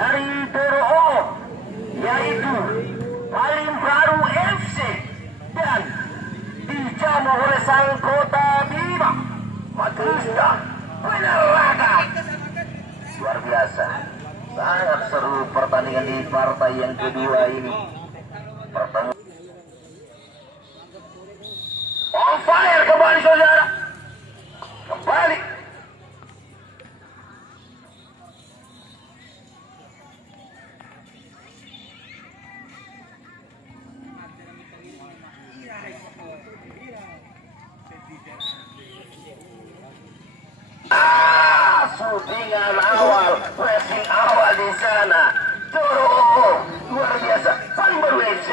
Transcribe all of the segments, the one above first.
dari Doro, yaitu Paling Baru FC, dan dijamu oleh sang Kota Bima Matrisda Peneraga. Luar biasa, sangat seru pertandingan di partai yang kedua ini. Pertemuan on fire kembali saudara, kembali. Shootingan awal, pressing awal di sana. Doro, luar biasa. Paling Baru FC,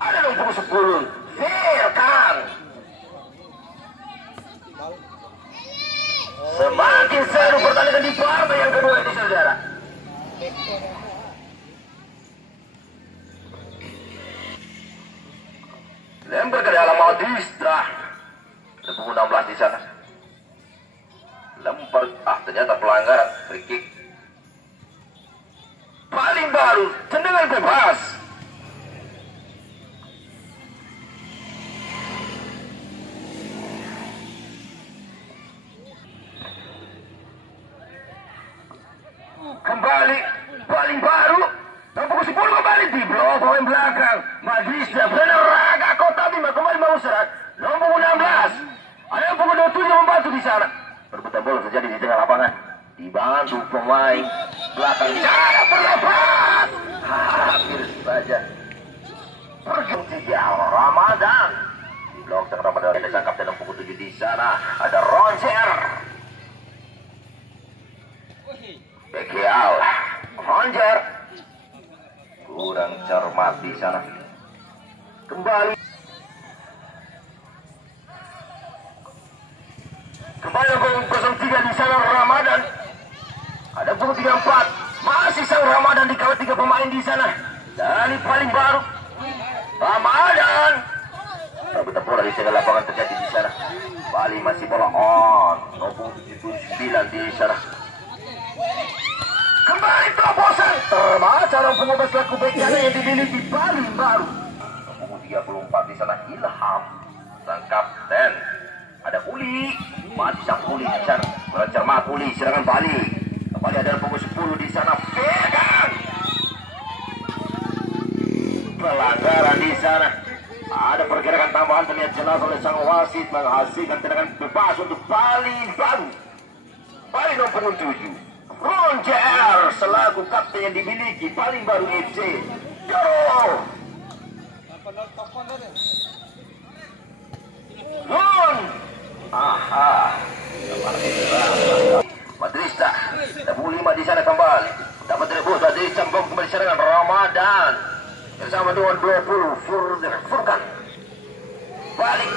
ada nomor 10, Firkan. Semakin seru pertandingan di partai yang kedua ini saudara. Lempar ke dalam Matrisda. Ada pukul 16 di sana. Lempar, ternyata pelanggaran, free kick. Paling Baru, tendangan bebas. Kembali, Paling Baru, nomor 10 kembali di blok pemain belakang. Matrisda Peneraga Kota Bima kembali mau serat. Nomor 16, ada yang pukul 27 membantu di sana. Perebutan bola terjadi di tengah lapangan, dibantu pemain belakang di sana, berlepas hampir saja pergi. Ramadan di blok tengah Ramadan, ada sang kapten nomor 7 di sana, ada Roger Bekial. Roger kurang cermat di sana, kembali nomor 03 di sana Ramadan. Ada pukul 34, masih sang Ramadan dikawal 3 pemain di sana. Dari Paling Baru, Ramadan. Rebutan bola di tengah lapangan terjadi di sana. Bali masih bola on, nomor 79 di sana. Kembali terobosan, terbaca nomor 15 laku bek kanan yang dimiliki Paling Baru. Nomor 34 di sana Ilham, sang kapten. Ada Uli, masih sang Uli di sana. Bercermat Uli, serangan balik. Kembali ada pukul 10 di sana. Firkan. Pelanggaran di sana. Ada pergerakan tambahan terlihat jelas oleh sang wasit menghasilkan tendangan bebas untuk Paling Baru. Paling nomor 7, Roger selaku kapten yang dimiliki Paling Baru FC. Doro. Matrisda, ada 5 di sana kembali. Dapat direbut, Matrisda kembali serangan Ramadan bersama dengan 20 Furkan. Balik,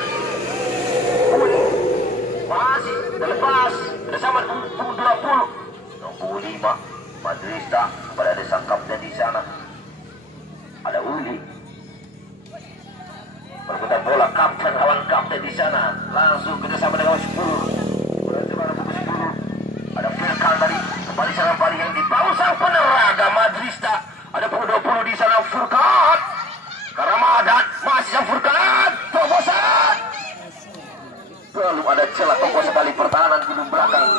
masih terlepas bersama 20. Nomor 5 Matrisda, kepada ada sang kapten di sana. Ada Uli. Perbutan bola kapten lawan kapten di sana, langsung kerjasama dengan 10. Berarti pukul 10. Ada Firkan tadi, kembali serangan balik yang dibawa sang Peneraga Matrisda. Ada pukul 20 di sana Furkan. Ramadan masih sang Furkan, terobosan. Lalu ada celah terobosan kali pertahanan ujung belakang.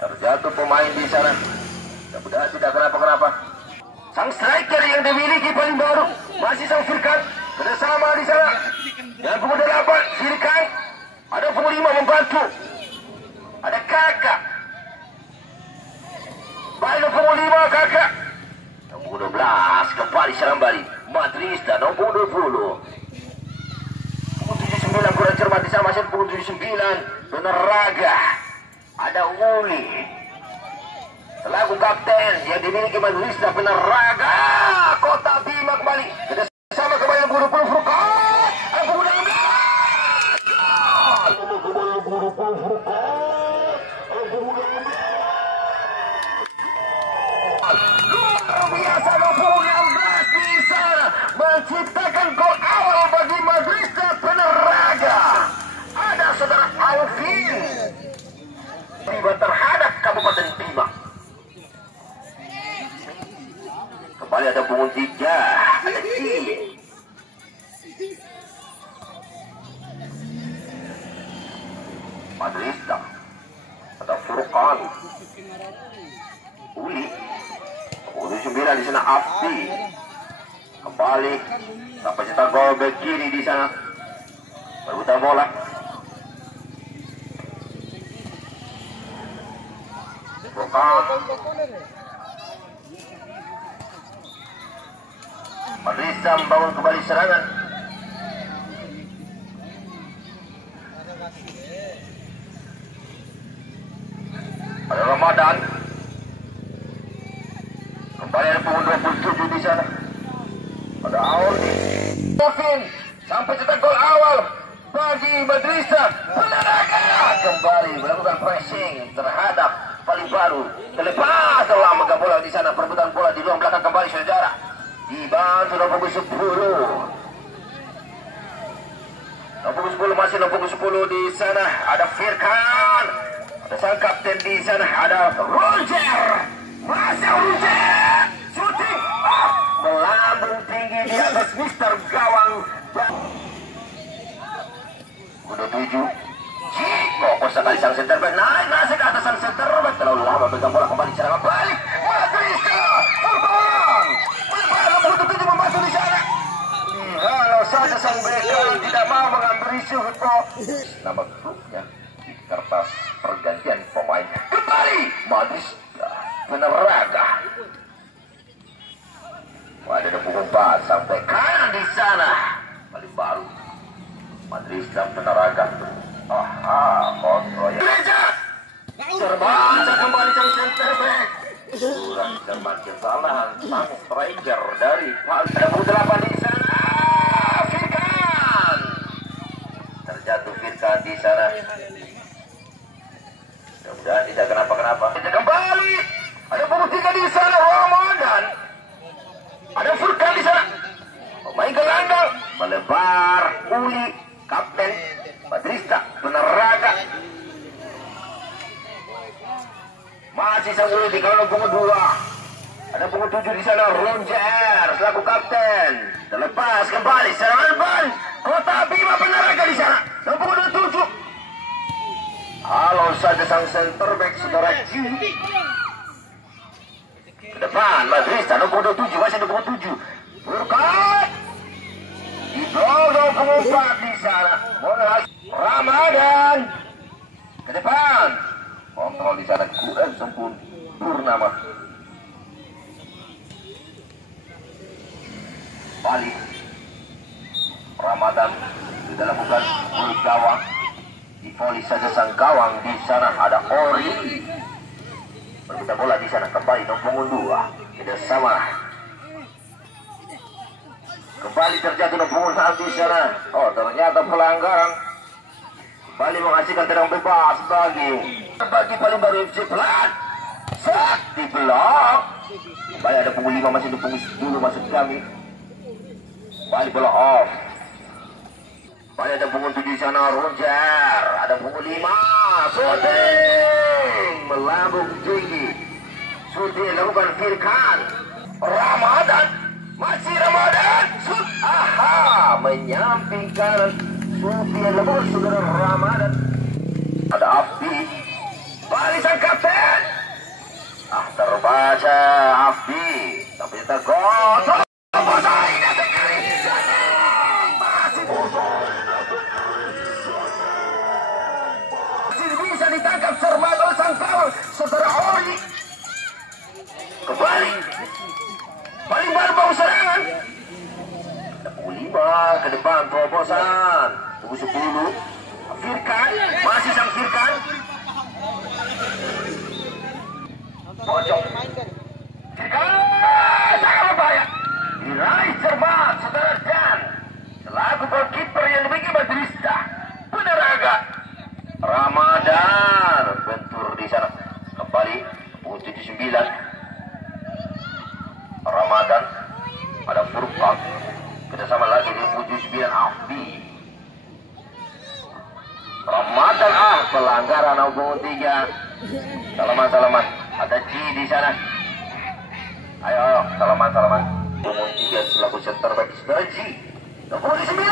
Terjatuh pemain di sana. Mudah-mudahan tidak kenapa-kenapa. Sang striker yang dimiliki Paling Baru masih sang Firkan, kerjasama di sana. Dan pukul 8 Firkan, ada pukul 5 membantu. Ada Kakak. Baik pukul 5 Kakak. Nomor 12 kembali serang balik Matrisda nomor 20. Pukul 79 kurang cermat di sana, masih pukul 79 Peneraga. Ada Uli selaku kapten yang dimiliki Matrisda Peneraga Kota Bima kembali kerjasama kembali nomor 20 Furkan. Nomor 16 luar biasa, nomor 16 di sana menciptakan gol awal bagi Matrisda Peneraga. Ada saudara Alvin terhadap Kabupaten Bima. ada punggung 3, ada Ci. Madrista, ada Furqan, Uli, punggung 9 di sana Afdi. Kembali sampai cetak gol bek kiri di sana. Berputar bola. Furqan. Madrista membangun kembali serangan. Ada Ramadan. Kembali ada punggung 27 di sana. Ada Audi. Kevin sampai cetak gol awal bagi Madrista. Penaraga kembali melakukan pressing terhadap paling baru. Terlepas telah megang bola di sana. Perebutan bola di ruang belakang kembali saudara. Dibantu nomor 10. Nomor 10 masih nomor 10 di sana. Ada Firkan. Ada sang kapten di sana. Ada Roger. Masih Roger. Shooting. Melambung tinggi di atas Mister Gawang. Udah 7. Fokus sekali sang center back. Naik masih ke atas sang center back. Terlalu lama pegang bola kembali serangan balik. Madrista. Terbang. Nomor 7 membantu di sana. Kalau saja sang bek tidak mau mengambil risiko. Nama grupnya di kertas pergantian pemain. Kembali Madrista Penaraga. Ada punggung 4 sampai kanan di sana. Paling baru Madrista Penaraga. Kontrol ya. Terbaca kembali sang center back. Kurang cermat kesalahan sang striker dari ada punggung 8 di sana. Firkan. Terjatuh Firkan di sana. Mudah-mudahan tidak kenapa-kenapa. Kembali. Ada punggung 3 di sana. Ramadan. Ada Furqan di sana. Pemain gelandang melebar. Uli, kapten Madrista Penaraga. Masih sang Uli di kanan punggung 2. Ada punggung 7 di sana. Roger selaku kapten. Terlepas kembali serangan balik. Kota Bima Penaraga di sana. Dan punggung 27. Halo saja sang center back saudara Ji. Depan Madrista nomor 27 masih nomor 7. Furqan di belakang punggung 4 di sana. Ramadan ke depan. Kontrol di sana kurang sempurna. Balik. Ramadan sudah lakukan gol gawang. Dipolis saja sang gawang di sana ada Ori. Berputar bola di sana kembali nomor 2 tidak sama. Kembali terjatuh nomor 1 di sana. Oh ternyata pelanggaran. Kembali menghasilkan tenang bebas bagi paling baru FC Pelat. Sakti blok. Kembali ada punggung 5 masih punggung 10 masuk kami. Kembali bola off. Kembali ada punggung 7 di sana Roger. Ada punggung 5. Shooting melambung tinggi. Shooting lakukan Firkan. Ramadan. Masih Ramadan. Shoot. Menyamping kanan. Shooting lakukan saudara Ramadan. Ada Afdi. Balik sang kapten. Terbaca Afdi. Sampai kita gol. Bisa ditangkap cermat oleh sang gawang saudara Ori. Kembali paling baru bawa serangan. Ada punggung 5 ke depan terobosan. Punggung 10 Firkan. Masih sang Firkan. Pojok Firkan sangat berbahaya. Diraih cermat saudara Dan selaku goalkeeper yang dimiliki Madrista Penaraga. Ramadan bentur di sana kembali punggung 79. Ramadan ada Furqan kerjasama lagi di punggung 79 Afdi. Ramadan pelanggaran punggung 3. Salaman ada Ci di sana. Ayo salaman. Nomor 3 selaku center back Sudarji. Nomor 9.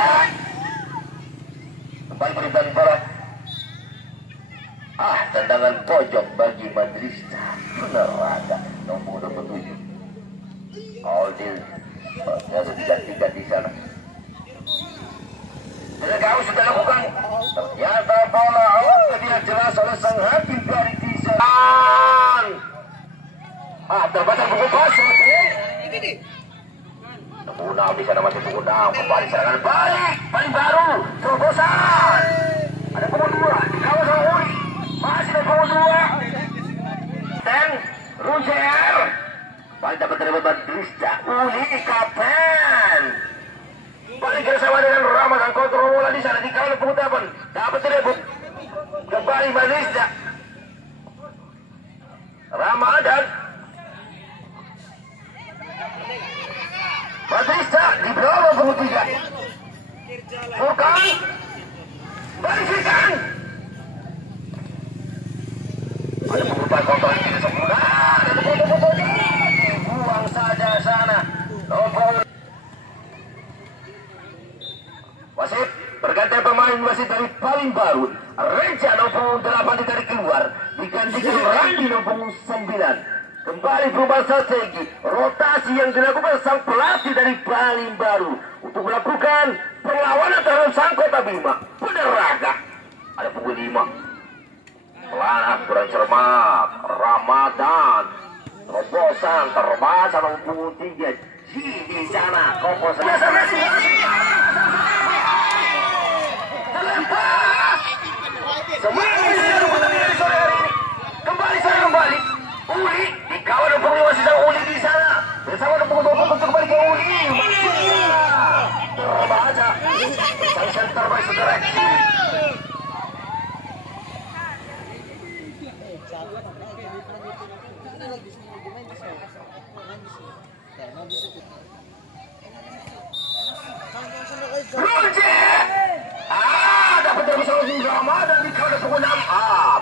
Kembali berikan bola. Tendangan pojok bagi Madrista. Peneraga nomor 27. Aldil. Ada 3-3 di sana. Kau sudah lakukan. Ternyata bola tidak jelas oleh sang hakim dari Tisan. Terbatas buku pas. Pengundang di sana masih pengundang. Kembali serangan balik. Paling baru. Terobosan. Ada pemain 2 di kawasan Uri. Masih ada pemain 2. Dan Roger. Balik dapat terlibat Madrista. Uli kapten. Balik bersama dengan Ramadan kontrol bola di sana di kawasan pengutapan. Dapat terlibat. Kembali Madrista. Ramadan. Madrista di bawah punggung 3. Furkan. Balik Furkan. Ada pengutar kontrol yang tidak sempurna. Ada foto-foto buang saja sana. Nomor wasit berganti pemain wasit dari paling baru. Reja nomor 8 ditarik keluar. Digantikan Randi nomor 9. Kembali berubah strategi rotasi yang dilakukan sang pelatih dari paling baru untuk melakukan perlawanan terhadap sang Kota Bima. Peneraga ada pukul 5. Pelan aturan cermat. Ramadan terobosan terbaca nomor pukul 3. Di sana Koko terlepas. Semuanya kembali sana kembali. Uli dikawal dan pengeluar sedang Uli di sana bersama dengan pengumuman untuk kembali ke Uli. Terbaca sang center baik Sudarji. Roger. Dapat terbisa lagi Ramadan dikawal dan pengumuman.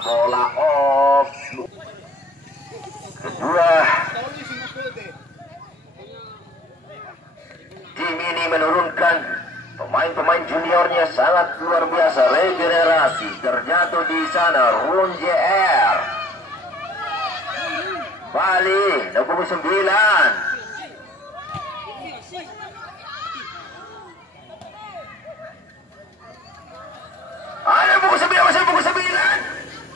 Bola off. Kedua, tim ini menurunkan pemain-pemain juniornya sangat luar biasa. Regenerasi terjatuh di sana. Run JR Bali nomor 9. Ada buku 9, masih buku 9.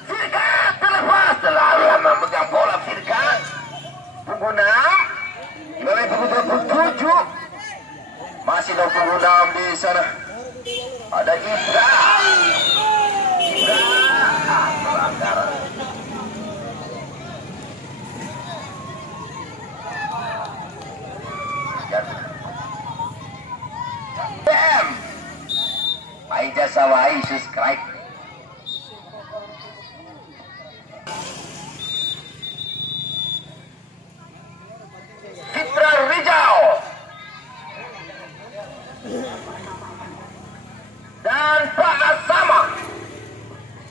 Firka terlepas, terlalu lama memegang bola Firka. Buku 6. Kembali buku 27. Masih nomor punggung 6 di sana. Ada Ibra. Pelanggaran. Bam. Aija Sawai subscribe. Fitra Rijal dan Pak Asama.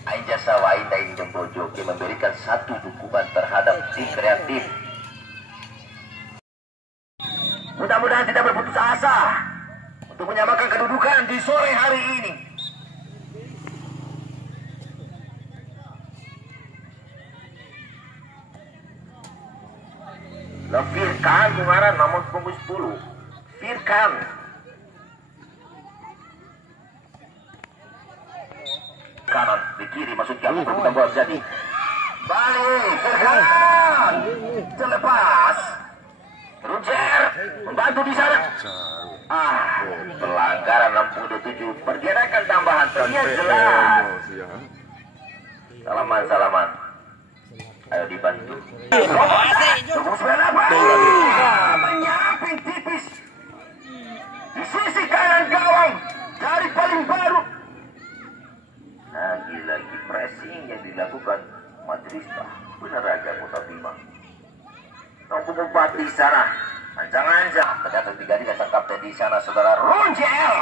Aija Sawai dari Jembojoki memberikan satu dukungan terhadap tim kreatif. Mudah-mudahan tidak berputus asa untuk menyamakan kedudukan di sore hari ini. Firkan kemarin nomor punggung 10. Firkan. Kanan di kiri maksudnya untuk bola jadi. Balik Firkan. Terlepas. Roger membantu di sana. Pelanggaran 67. Pergerakan tambahan terlihat jelas. Salaman. Ayo dibantu. Menyamping tipis di sisi kanan gawang dari paling baru. Lagi-lagi pressing yang dilakukan Madrista. Peneraga Kota Bima. Nomor 4 di sana. Anjang-anjang. Ternyata digantikan sang kapten di sana, saudara Run JL.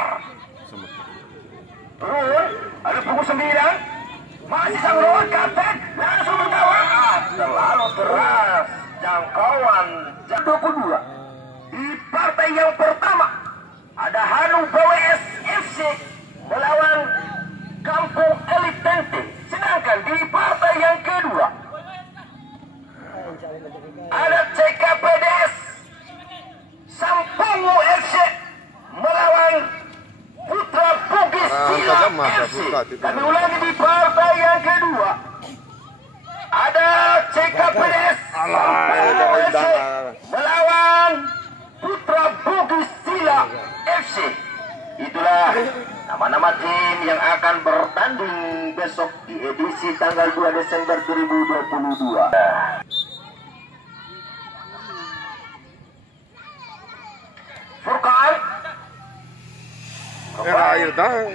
Run, ada punggung 9. Masih sang Run kapten. Langsung bergawang. Terlalu keras. Jangkauan. 22. partai yang pertama ada Hanu BWS FC melawan Kampung Elit Tente. Sedangkan di partai yang kedua ada CKPDS Sampungu FC melawan Putra Bugis Sila FC. Kami ulangi, di partai yang kedua ada CKPDS Sampungu FC melawan Putra Bugis Sila FC. Itulah nama-nama tim yang akan bertanding besok di edisi tanggal 2 Desember 2022. Furkan,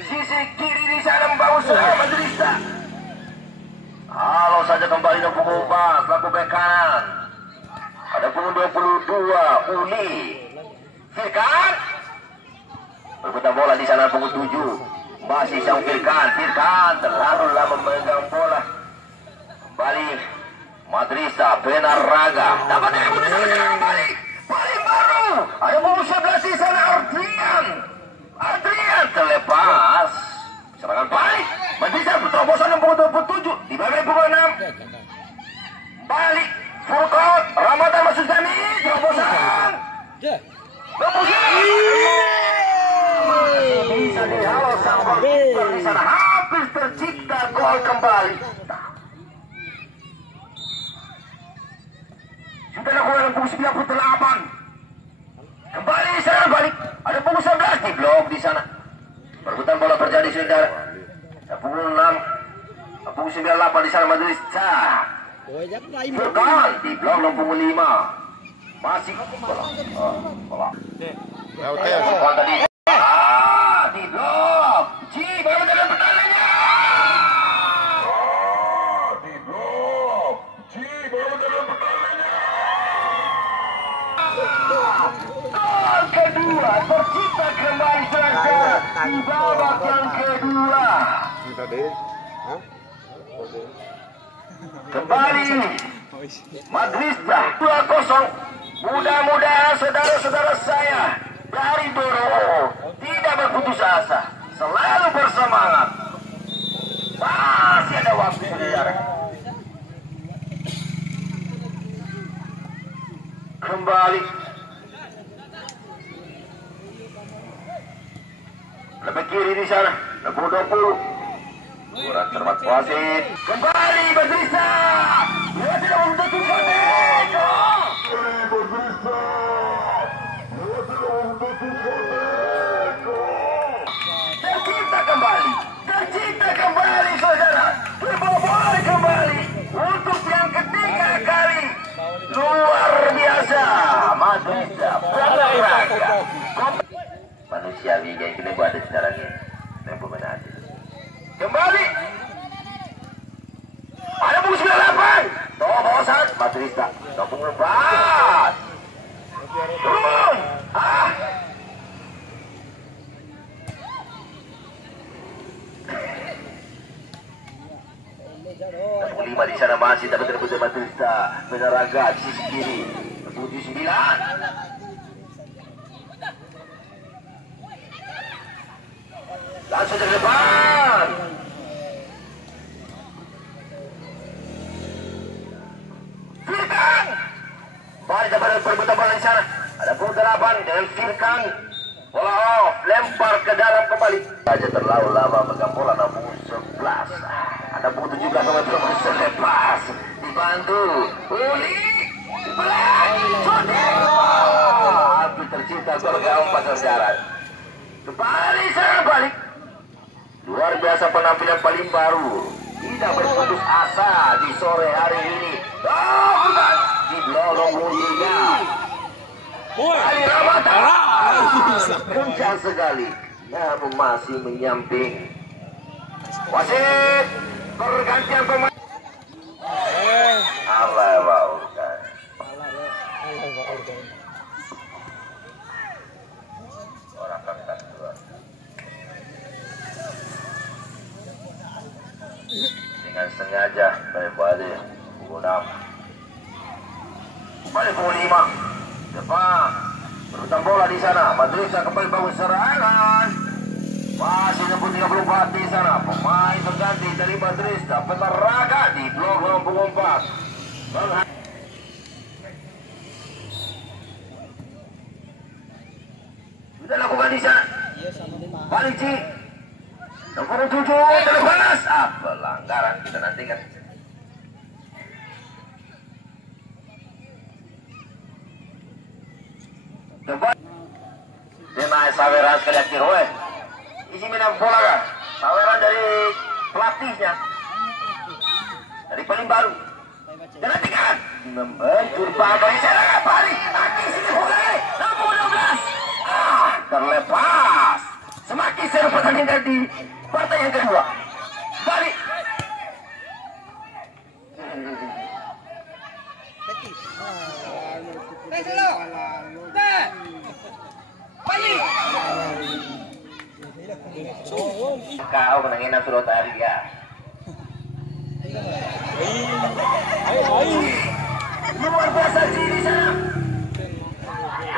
sisi kiri di sana membangun serangan Madrista. Halo saja kembali ke punggung 4 laku bek kanan. Ada punggung 22 Uli. Firkan berputar bola di sana punggung 7. Masih sang Firkan terlalu lama memegang bola. Kembali Madrista Benar Raga. Dapat dari kembali. Paling baru. Ada punggung 11 di sana Adrian terlepas. Serangan balik. Madrista berterobosan yang punggung 27. Di bawah punggung 6. Balik. Furkan Ramadan masuk Zami. Terobosan. Bisa dihalau sama kiper di sana. Hampir tercipta gol kembali. Sudah lakukan punggung 98. Kembali di sana balik. Ada punggung 11 di blok di sana. Perebutan bola terjadi sudah. Punggung 6. Punggung 98 di sana Madrista. Furkan di blok punggung 5. Masih bola. Di blok. Baru dalam pertandingannya. Di blok. Baru dalam pertandingannya. Gol kedua tercipta kembali serangan di babak yang kedua. Kembali Madrista 2-0. Mudah-mudahan saudara-saudara saya dari Doro tidak berputus asa, selalu bersemangat. Masih ada waktu, saudara. Kembali lebih kiri di sana, 20. Kurang cermat wasit. Kembali Madrista. Dia tidak membentuk Madrista. Tercipta kembali saudara. Terbobol kembali untuk yang ketiga kali. Luar biasa. Madrista Praga. Manusiawi kayak gini gua ada sekarang ini. Yang pemenang. Kembali. Ada punggung 98. Terobosan Madrista. Punggung 4. Turun. Punggung 5 di sana masih dapat rebut Madrista. Benar Raga di sisi kiri. 79. Langsung ke depan. Firkan. Mari dapat perebutan bola di sana. Ada punggung 8 dengan Firkan. Bola off, lempar ke dalam kembali. Saja terlalu lama megang bola. Punggung 11. Ada punggung 17 sama terus selepas. Dibantu. Uli. Belak. Shooting. Hampir tercipta gol keempat saudara. Kembali sana balik. Luar biasa penampilan paling baru. Tidak berputus asa di sore hari ini. Bukan. Di lorong multinya. Ali Ramadan. Kencang sekali. Namun masih menyamping. Wasit. Pergantian pemain. Allah waurkan. Orang kakak dua. Dengan sengaja kembali punggung 6. Kembali punggung 5. Depan Berhutang bola di sana. Madrista kembali bangun serangan. Masih ngebut 34 di sana. Pemain terganti dari Madrista. Peneraga di blok lompong umpat. Sudah lakukan di sana. Balici. Nomor 7 terlepas. Pelanggaran kita nantikan. Coba. Denai saweran sekali lagi Roy. Isi minang bola kan. Saweran dari pelatihnya. Dari paling baru. Jangan tinggal. Membentur bagai sana. Balik. Aki sini boleh. Nomor 12. Terlepas. Semakin seru pertandingan di partai yang kedua. Balik. Kau menangin sudah tadi ya. Luar biasa di sana.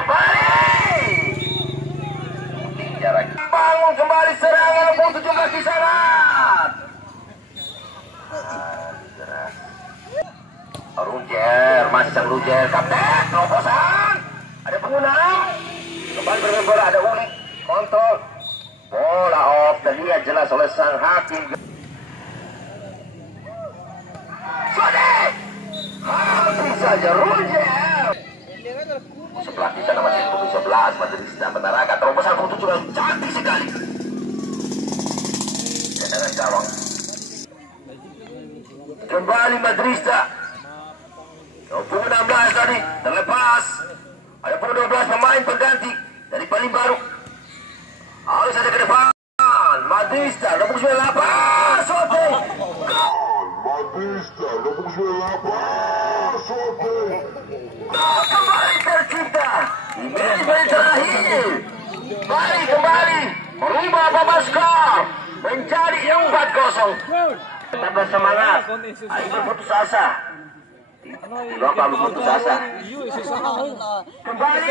Balik. Bangun kembali serangan nomor 17 di sana. Rujer, masih sang Rujer, kapten, terobosan. Ada pengguna. Kembali bermain bola, ada Uli, kontrol. Bola off, terlihat jelas oleh sang hakim. Sudah. Habis saja Rujer. Sebelah di sana masih pukul 11, Madrista Penaraga, terobosan pukul 17, cantik sekali. Tendangan gawang. Kembali Madrista. Pukul 16 tadi, terlepas. Ada pukul 12 pemain pengganti dari paling baru. Harus saja ke depan. Madrista, nomor 98, Sote. Madrista, nomor 98, Sote. Kembali tercipta. Di menit terakhir. Bali kembali. Merubah babak skor. Menjadi 4-0. Tetap bersemangat. Ayo berputus asa. Tidak perlu putus asa. Kembali.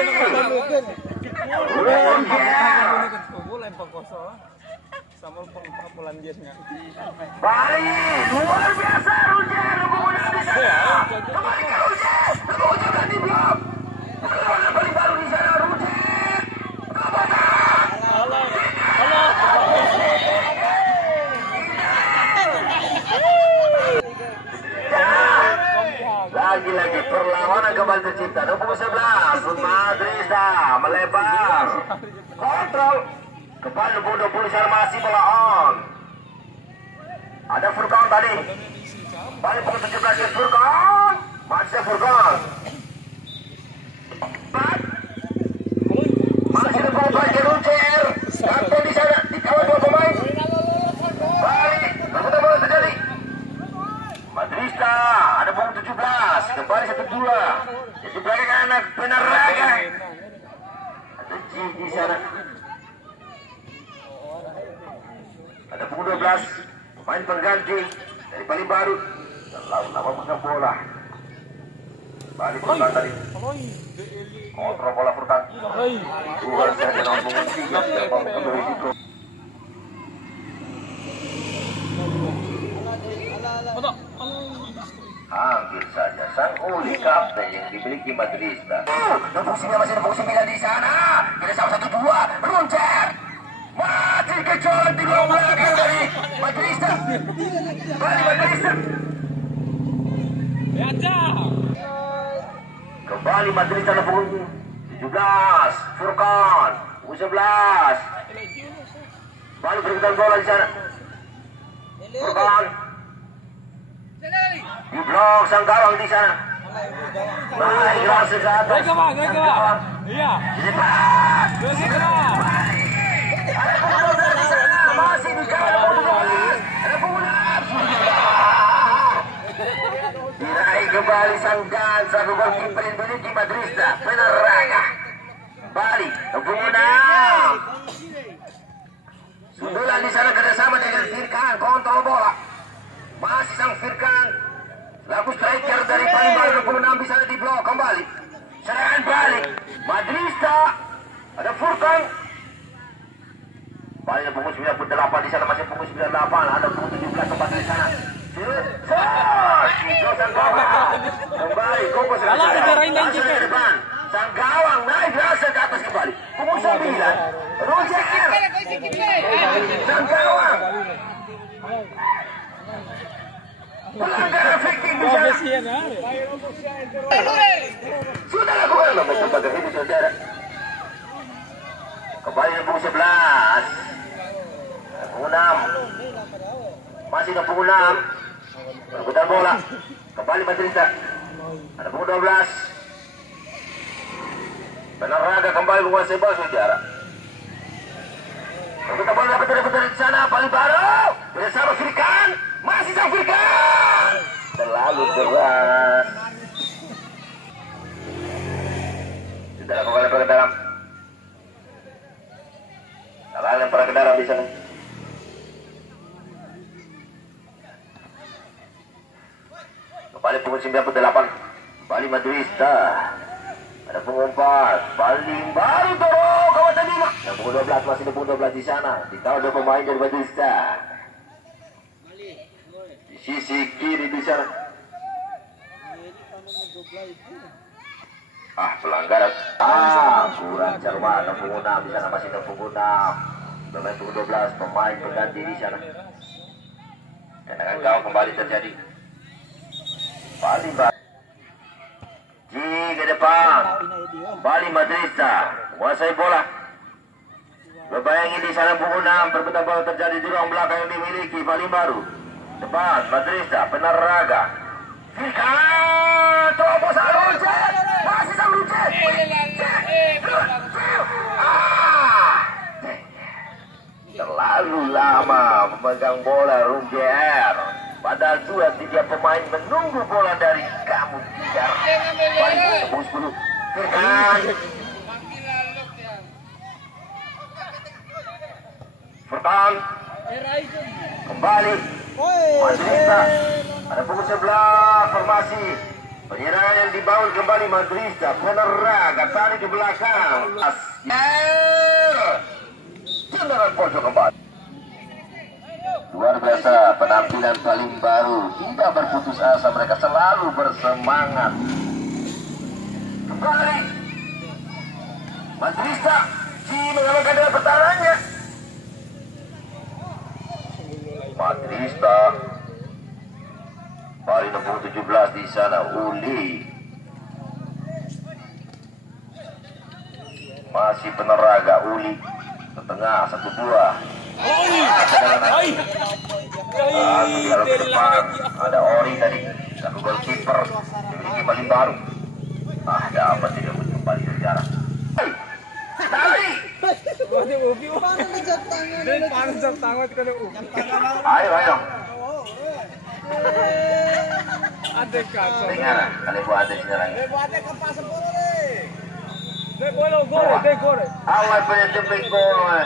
Bali, luar biasa Rujer, kemudian di sana. Kembali ke Rujer, Rujer kan di blok. Keluarga paling baru di sana Rujer. Lagi-lagi perlawanan kembali tercipta. Nomor 11 Madrista melebar. Kontrol. Kembali nomor 20 sana masih bola on. Ada Furkan tadi. Balik pukul 17 ke Furkan. Masih Furkan. Masih nomor 4 ke Rujer. Kapten di sana dikawal dua pemain. Balik. Berputar bola terjadi. Madrista ada pukul 17. Kembali 1-2. Jadi belakang anak Penaraga. Ada G di sana. Ada pukul 12. Pemain pengganti dari paling baru. Terlalu lama pegang bola. Balik Furkan tadi. Kontrol bola Furkan. Dua saja nomor 3. Terbang ke risiko. Hampir saja sang Uli kapten yang dimiliki Madrista. Nomor 9 masih nomor 9 di sana. Kita sama 1-2. Rujer. Mati kecolok di gol belakang dari Madrista. Balik Madrista. Kembali Madrista nomor 17. Furkan. 11. Balik berikutan bola di sana. Furkan. Di blok sang gawang di sana. Baik langsung ke atas. Iya. Lepas. Ada pengumuman di sana. Masih di gawang. Ada pengumuman. Diraih kembali sang Gansa. Gol kiper yang dimiliki Madrista. Penaraga. Balik. Pengumuman. Sundulan di sana kerjasama dengan Firkan. Kontrol bola. Masih sang Firkan. Laku striker dari paling baru 26 bisa di blok kembali. Serangan balik. Madrista. Ada Furkan. Balik punggung 98 di sana, masih punggung 98. Ada punggung 17 tempat di sana. Kembali Koko masih ke depan. Sang gawang naik rasa ke atas kembali. Punggung 9. Roger. Sang gawang. Pelanggaran fiktif di sana. Sudah lakukan loh tempat itu saudara. Kembali punggung 11. Punggung 6. Masih ke punggung 6. Berputar bola. Kembali Madrista. Ada punggung 12. Peneraga kembali menguasai bola saudara. Berputar bola dapat di sana. Paling baru. Bersama Firkan. Masih sang Firkan. Terlalu keras. Saudara kembali lempar ke dalam. Salah lempar ke dalam di sana. Kembali punggung 98. Kembali Madrista. Ada punggung 4. Paling baru Toro kawasan 5. Yang punggung 12 masih ada punggung 12 di sana. Ditahu ada pemain dari Madrista. Di sisi kiri di sana. Pelanggaran. Kurang cermat. Ada punggung 6 di sana, masih ada punggung 6. Pemain punggung 12 pemain pengganti di sana. Tendangan gawang kembali terjadi. Bali ke depan. Bali Madrista menguasai bola. Berbayangin di sana punggung 6. Berputar bola terjadi di ruang belakang yang dimiliki Bali baru. Depan Madrista Peneraga. Firkan coba Runcet. Masih sang Runcet. Terlalu lama memegang bola Runger. Padahal 2-3 pemain menunggu bola dari kamu Tigar. Balik tembus dulu. Furkan. Kembali. Madrista. Ada punggung 11 formasi. Penyerangan yang dibangun kembali Madrista. Peneraga tarik ke belakang. Tendangan pojok kembali. Luar biasa penampilan paling baru. Tidak berputus asa, mereka selalu bersemangat. Kembali Madrista mengamankan dengan pertahanannya. Madrista Bali nomor 17 di sana. Uli masih Peneraga. Uli ke tengah 1-2. Ke depan ada Ori tadi. Satu gol kiper dimiliki Bali baru. Dapat tidak kembali sejarah. Ayo. Dengar, kali buat ada sekarang. Awal punya jemping gol.